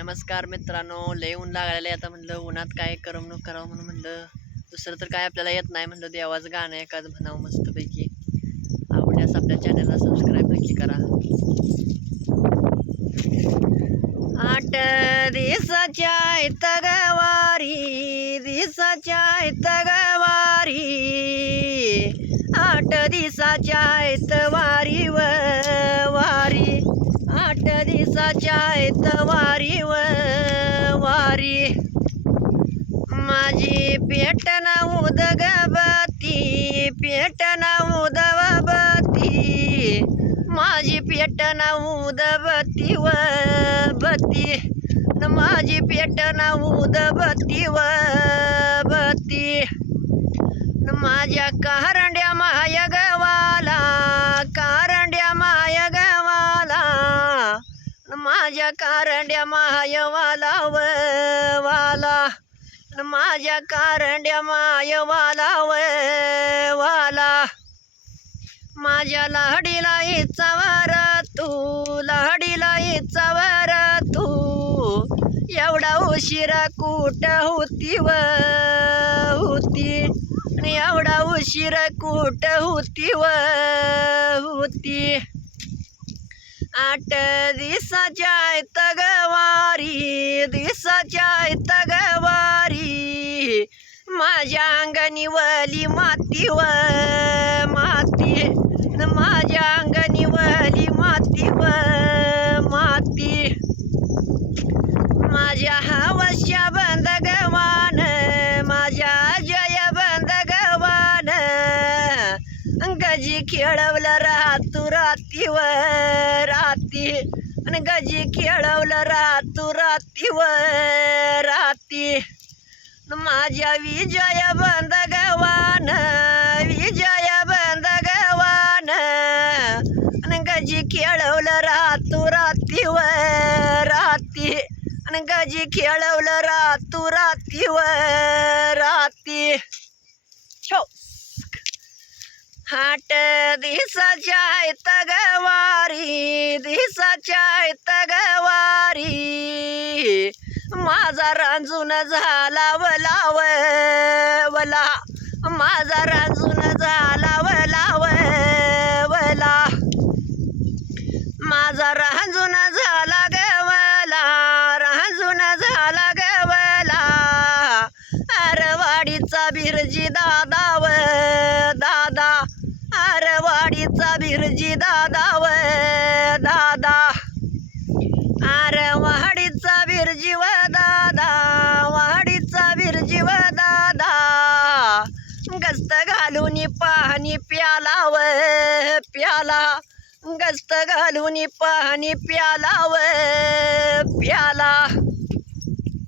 नमस्कार मित्रांनो लय ऊन लागलेलं आहे आता म्हणलं उन्हात काय करमणूक करावं म्हणून म्हणलं दुसरं तर काय आपल्याला येत नाही म्हणलं देवाचं गाणं एखादं म्हणावं मस्तपैकी. आवडल्यास आपल्या चॅनलला सबस्क्राईब नक्की करा. आठ दिसाच्या तगवारी दिसाच्या तगवारी आठ दिसाच्या वारी व आठ दिवसाच्या वारी. व वारी माझी पेटन उदगबती पेटन उदवबती माझी पेटन उदबती व बती. न माझी पेटन उदबती व बती न माझ्या कारंड्या माय गवाला कारंड्या माय गवाला न माझ्या कारंड्या मायवाला व वाला. माझ्या कारंड्या मायवाला व वाला. माझ्या लाडीला इचावर तू लाडीला इचावर तू. एवढा उशिरा कुठ होती व होती? आणि एवढा उशिरा कुठ होती व होती? आठ दिसाच्या तगवारी दिसाच्या तगवारी. माझ्या अंगणी वली माती माती. माझ्या अंगणी वली माती व माती. माझ्या हवश्या बंद गवान माझ्या जय बंद गवान गजी खेळवलं रातू रातीवर. राती आणि गजी खेळवलं रातू राती व राती माझ्या विजय बंद गवान विजय बंद गवान आणि गजी खेळवलं रातू राती व राती आणि गजी खेळवलं रातू राती व राती छो. हाट दिसाच्या तगवारी दिसाच्या तगवारी माझा रांजून झाला वलाव वला. माझा रांजून झाला वला वला. माझा रांजून झाला गवला रांजून झाला गवला अरवाडीचा बिरजी दादा बिरजी दादा. व दादा अरे वाडीचा बिरजी व दादा वहाडीचा बिरजी व दादा गस्त घालून पाहणी प्याला व प्याला. गस्त घालून पाहणी प्याला व प्याला.